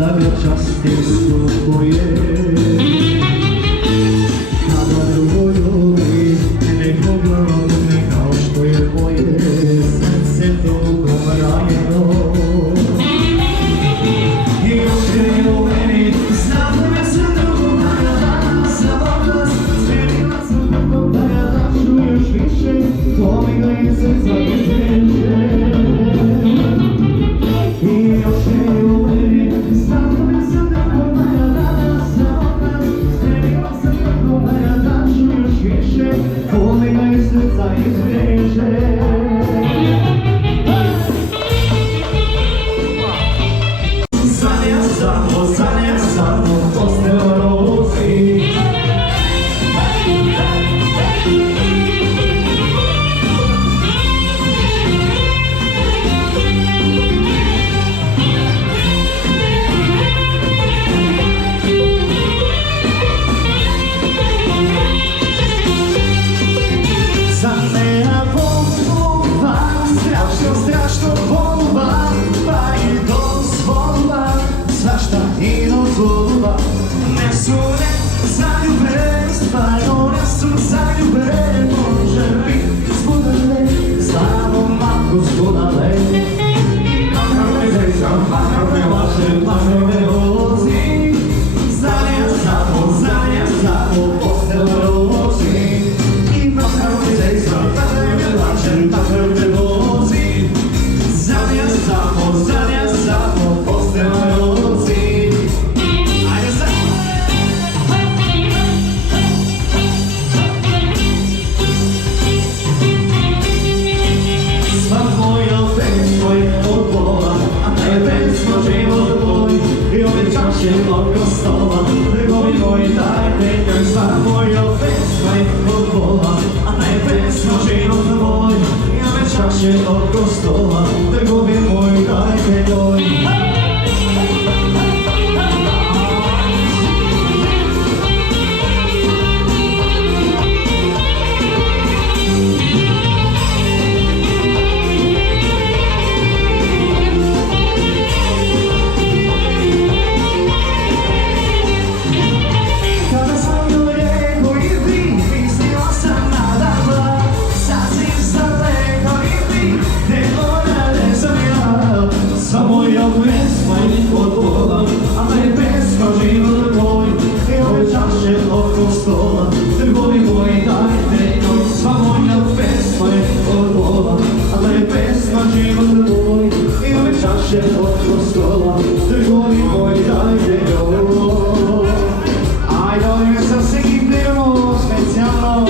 da ga častim svoje. Kada drugo ljubi, neko glavne kao što je moje, srce dugo ranjeno. I još je u meni, znam da se drugo najada, sam odlas, smijenila sam tako da ja daću još više, to mi ga iz srca izveže. I još je u meni, znam da se drugo najada, sam odlas, smijenila sam tako da ja daću još više, to mi ga iz srca izveže. Od kostola, trgovi moj, dajte joj. Kada sam joj rekao idi, mislila sam nadala, sasvim sam rekao idi, samo ja pesma i od Boga, a ne pesma život moj. I ove čaše oko stola, trgovi moji dajte joj. Samo ja pesma i od Boga, a ne pesma život moj. I ove čaše oko stola, trgovi moji dajte joj. Ajde, ovdje sa svim prijemom specijalno.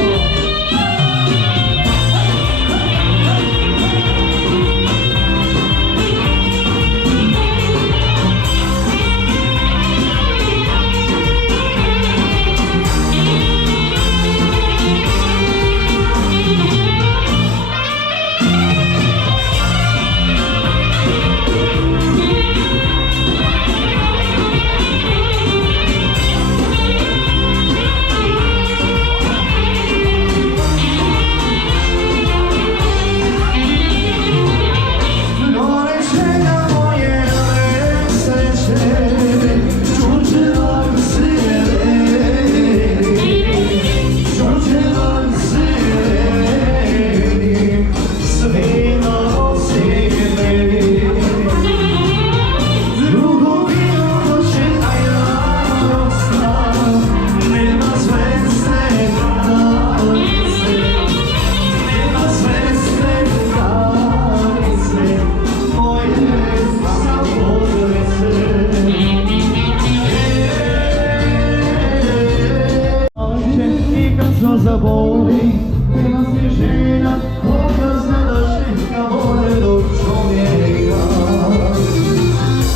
Zaboli, nema snježena, koga zna da ženka vole do čovjeka.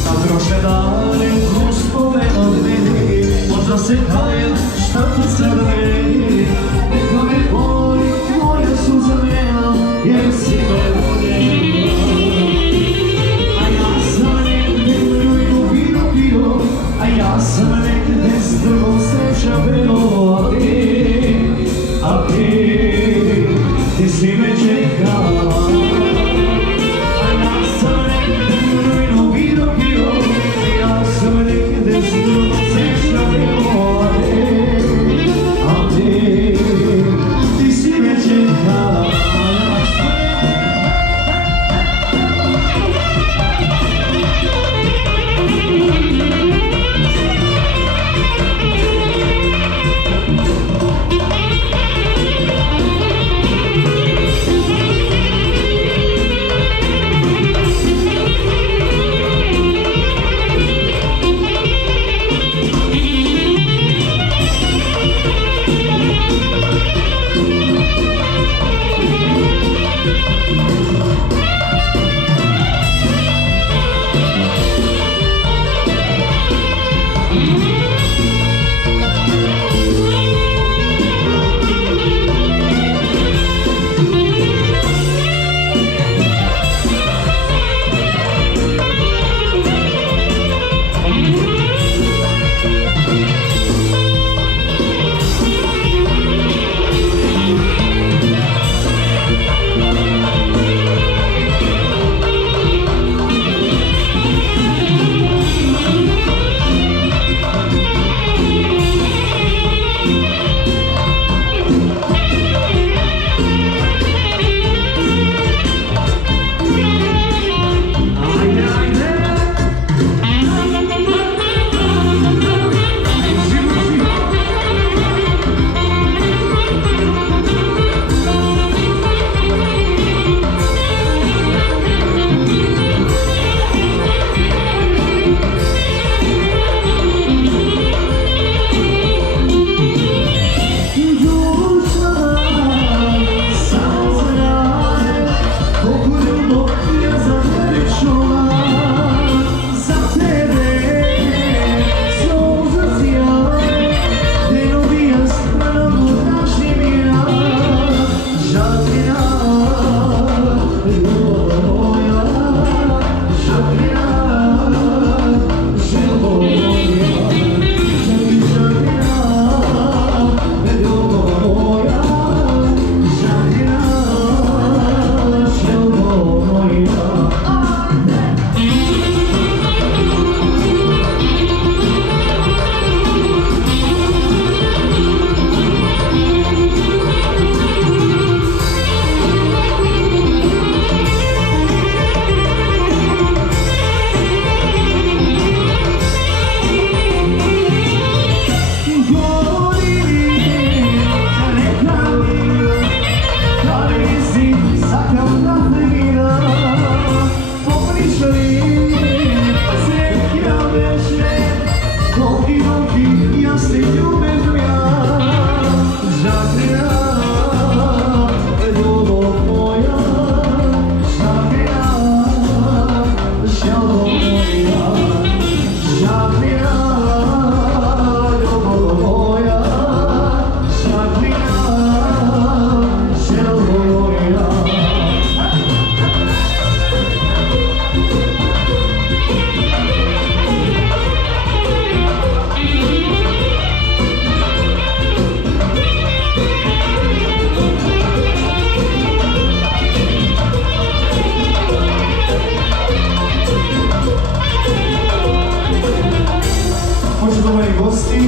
A prošle dane uspomenu od meni, možda se kajem šta ti crveni. Neka me boli, moja suza njena, jer si me voljela. A ja sam negdje pio, a ja sam negdje s drugom sreća bilo, a ti si me čekala. A ja sam negdje rujno vino pio, ja sam Poštovani gosti,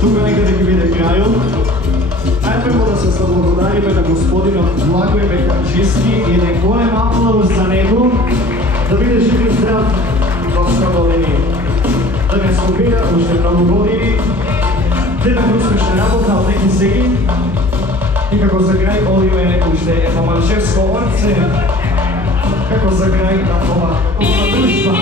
tukaj nekaj ki vide kraju. Najprvo da se sablagodarime na gospodina Blagoje Mekančiski in nek golem aplauz za него, da vide živi zdrav v Sloveniji. Da ne skupina už mnogo godini, da je tako uspešna работа od neki segi i kako za kraj ovime už da je Pomanševsko orce, kako za kraj ova društva.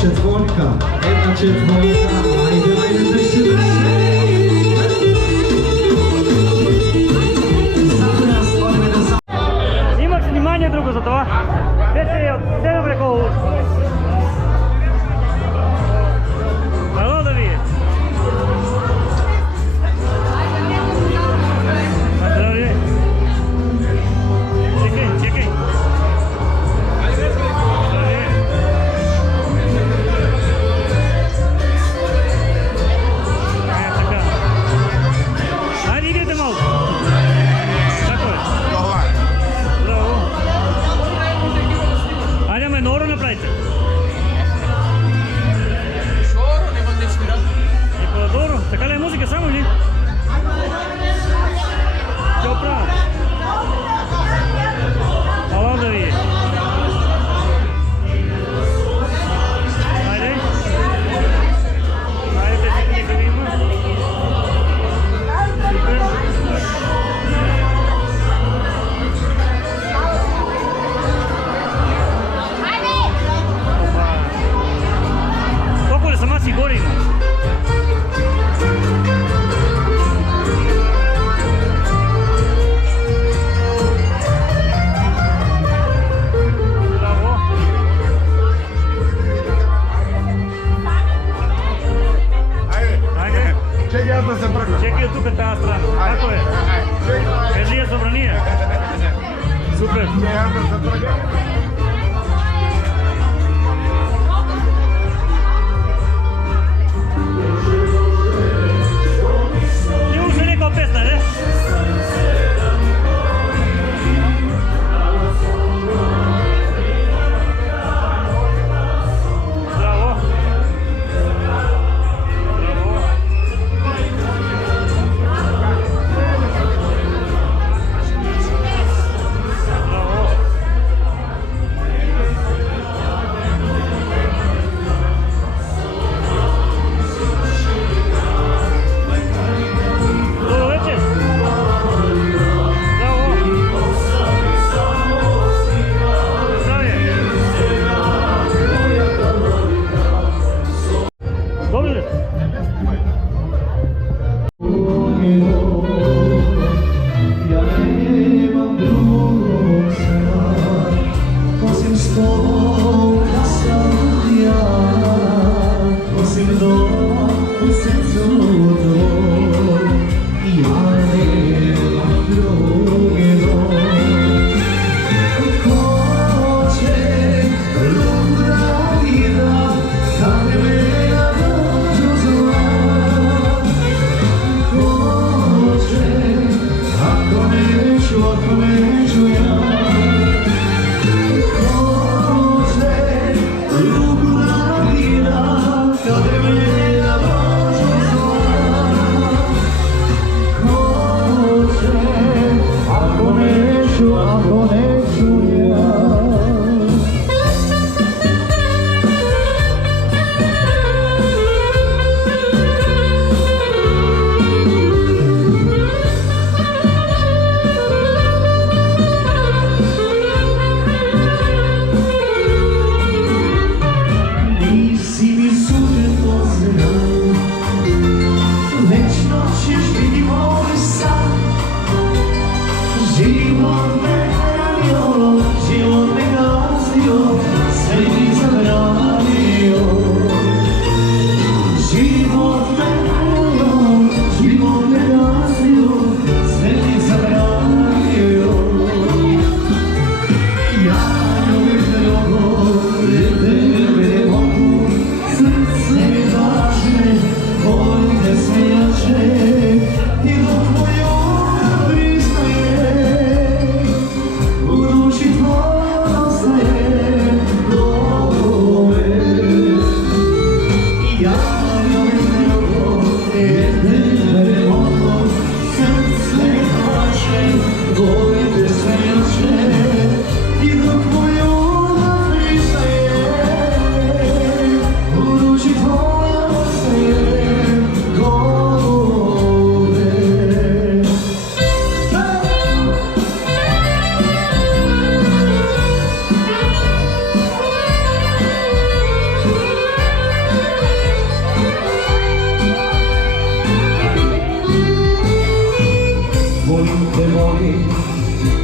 četvorka, ajde, drži. Imaš snimanje drugo za to? Gdje te preko ulicu? Halo da vidje. Zdravlje. Čekaj. Ajde, idete malo. Tako je. Bravo. Ajde, me Noro napravite. Šoro, nema nešto radi. Dobro, така ли е музика само или? Ćao pravo. Hvala da vi. Ajde. Ajde, neka vidimo. Super. Opa. Koliko li sam asi gori ima? Bravo. Ajde. Čekaj, ja da se prkam. Čekaj tu kad ta strana. Tako je. Jer nije dobro, nije. Super. Čekaj, ja da se prkam. Nije ušte rekao pesna, ne? Bravo. Bravo. Bravo.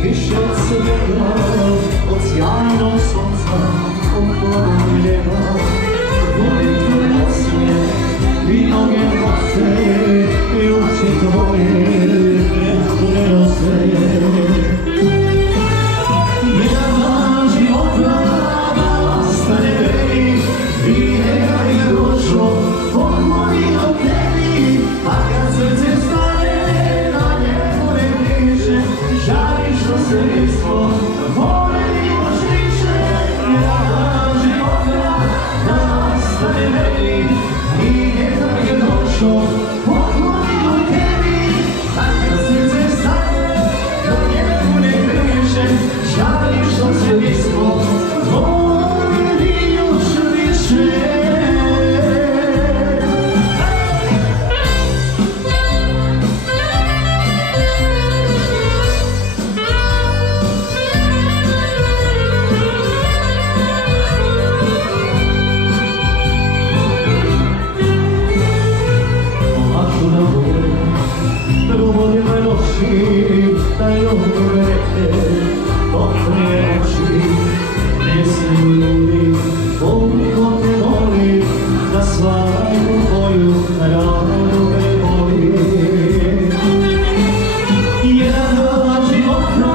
više od svega, od sjajnog sunca, od plana neba. Volim tvoj osmijeh i noge bose i uči tvoje prepune rose. Jedan dan života da ostane meni i neka je došlo odmori od tebi, a kad srce stane na njemu ne piše, žali što se nismo voljeli još više. Jedan dan života da ostane meni i neka je došlo odmori od tebi, a kad srce stane na njemu ne piše, žali što se nismo voljeli još više. Dai ombretti, offri oči, nesli ljudi, koliko te voli, da svaku tvoju ranu me voli. Jedan dan života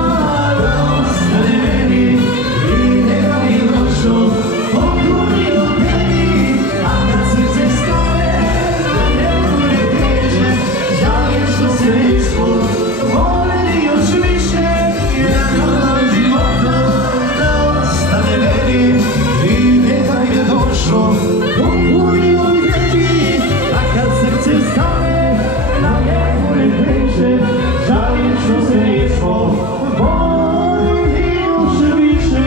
da ostane meni i neka mi došlo odmori od tebi, a kad srce stane na njemu ne teže, žalim što se nismo voljeli još više. Jedan dan života da ostane meni i neka je došlo odmori od tebi, a kad srce stane na njemu ne teže, žalim što se nismo voljeli još više.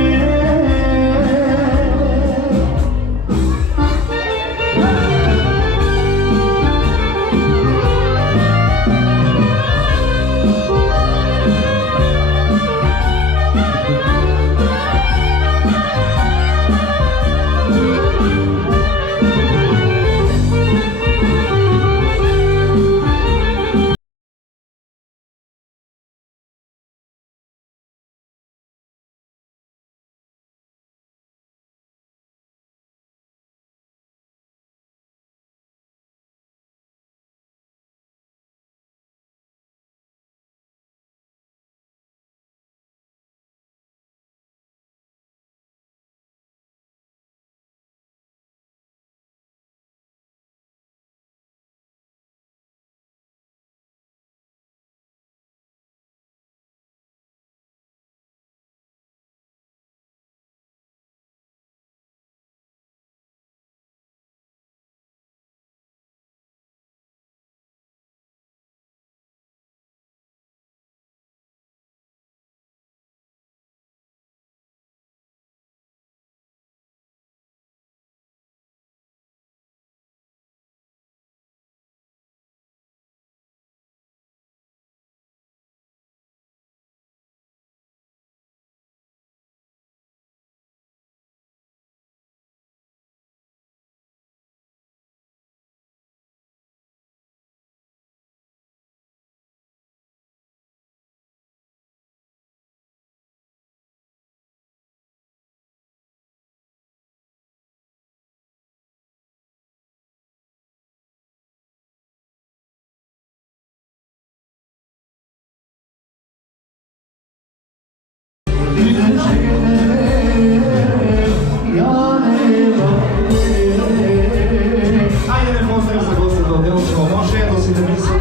Ajde, ne postavim se gospodo, djelo ćemo, može jedno si da mislim.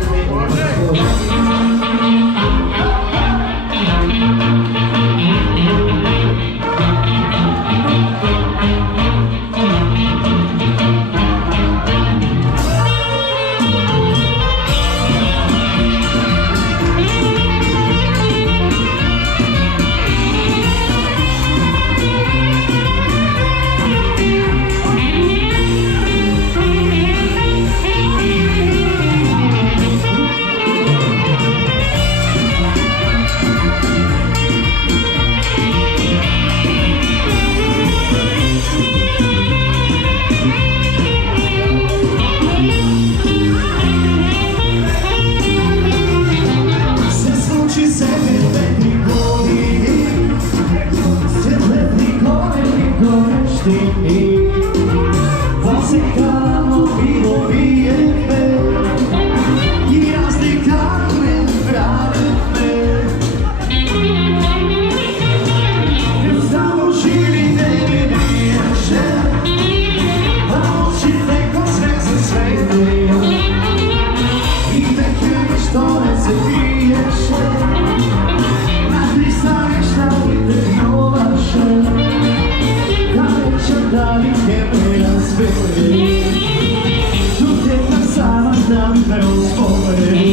dam te uspomene.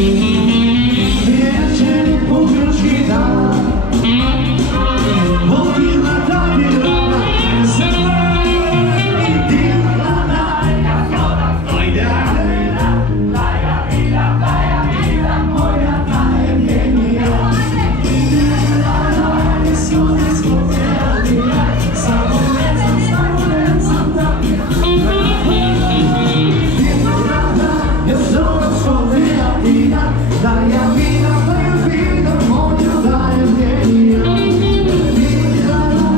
Večeri pogreški dan, vodila da bila na zemlje i bila na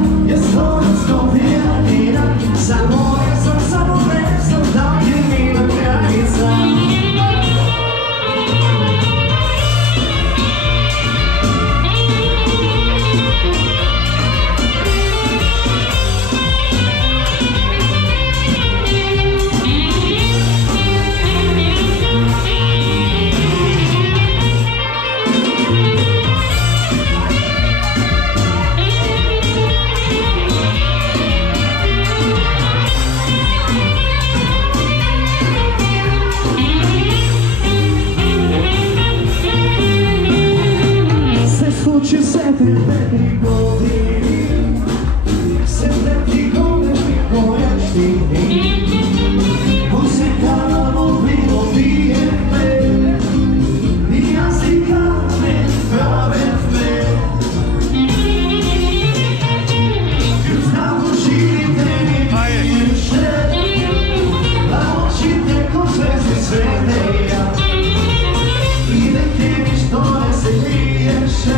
ci siete belli godini, sempre ti godevi con gli musicavano vivo di e me, di anzicane brave me, più stavo uscite di uscire, la uscite cose si sveglia, vide che mi storia si riesce.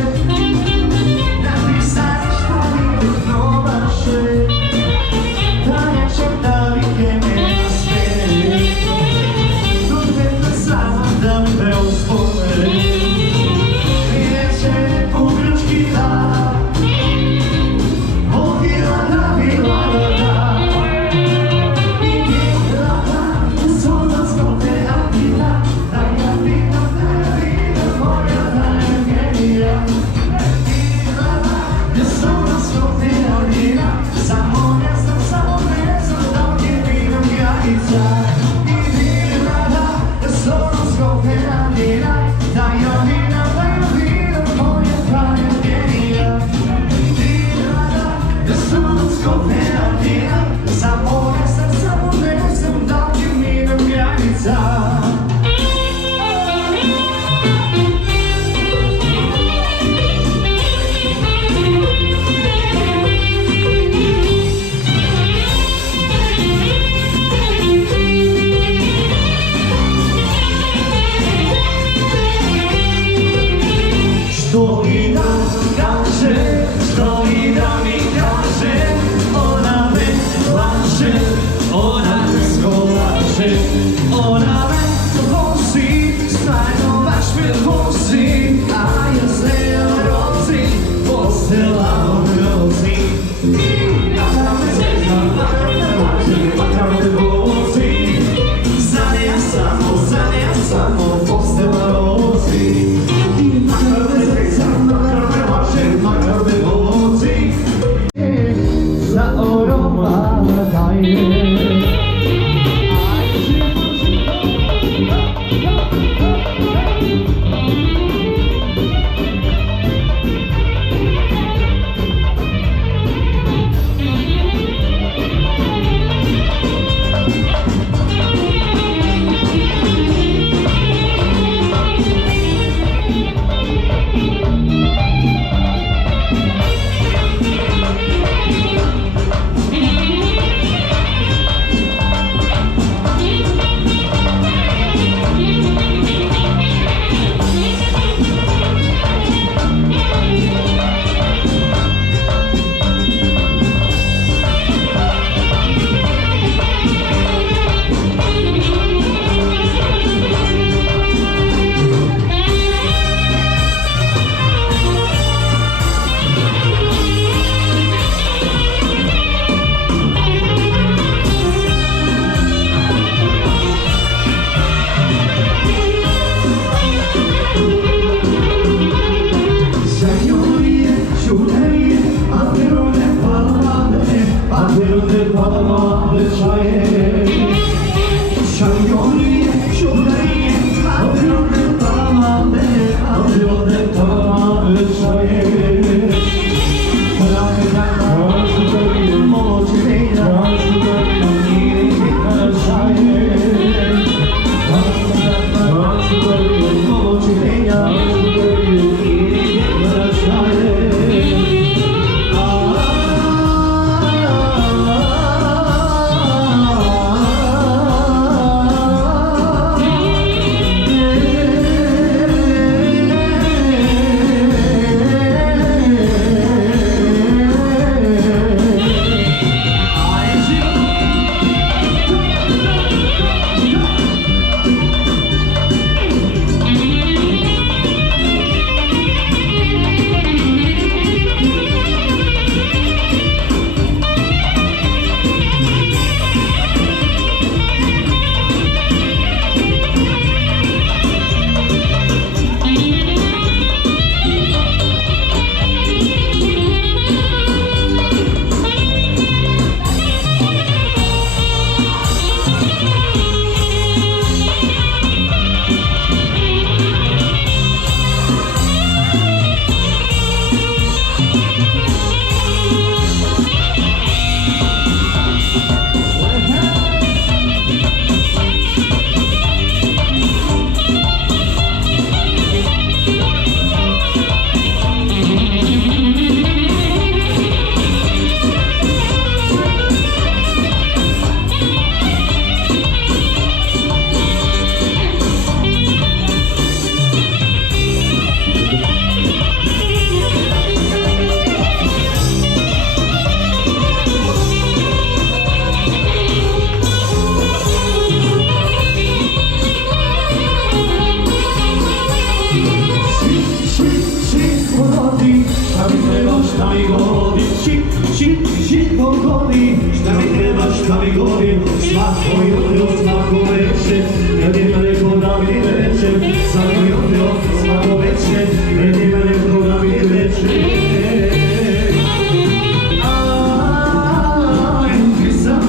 mi gori, svako jutro, svako večer, kad ima neko da mi reče, svako jutro, svako večer, kad ima neko da mi reče.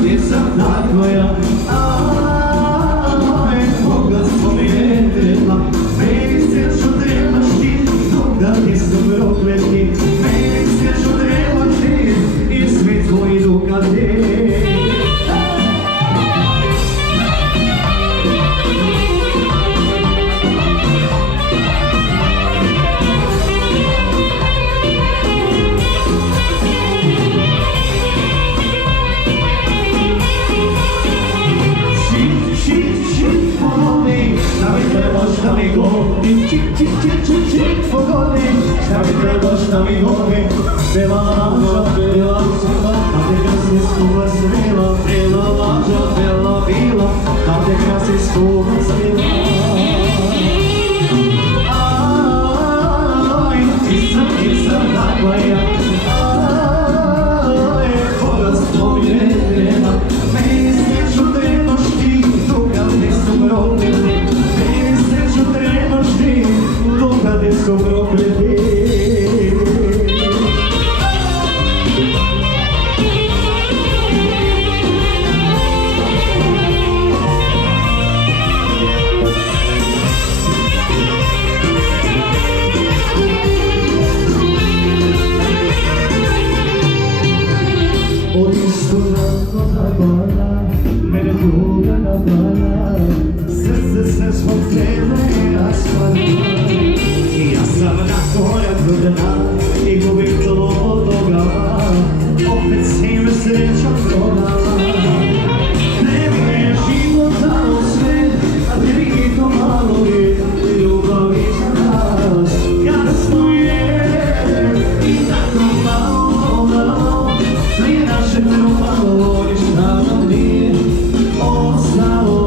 Ti sam tako ja, bogatstvo mi ne treba, meni sreću trebaš ti, da ti su prokleti, meni sreću trebaš ti i svi tvoji dukati. Šta mi godi, čik, pogodi, šta mi trebaš, šta mi godi, bela laža, bela bila, a te krasi skupa svila, bela laža, bela bila, a te krasi skupa svila. Ti sam takva ja, bogatstvo mi ne treba, meni sreću trebaš ti, kad nisu prokleti. Kad je su prokleti. Od istovremeno zabala, mene druga nabala, srce se svog tebe raspala. Ja sam na korak do dna i gubim tlo od toga, opet si me sreća prodala. Ne mi je život dao sve, a tebi i to malo je, ljubavi za nas. Kasno je i tako malo, sve naše propalo i šta nam nije ostalo.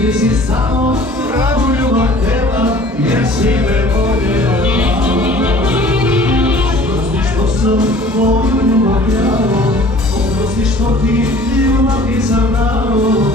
ti si samo pravu ljubav htjela, jer si me voljela. Oprosti što sam tvoju ljubav krao, oprosti što ti ljubav nisam dao.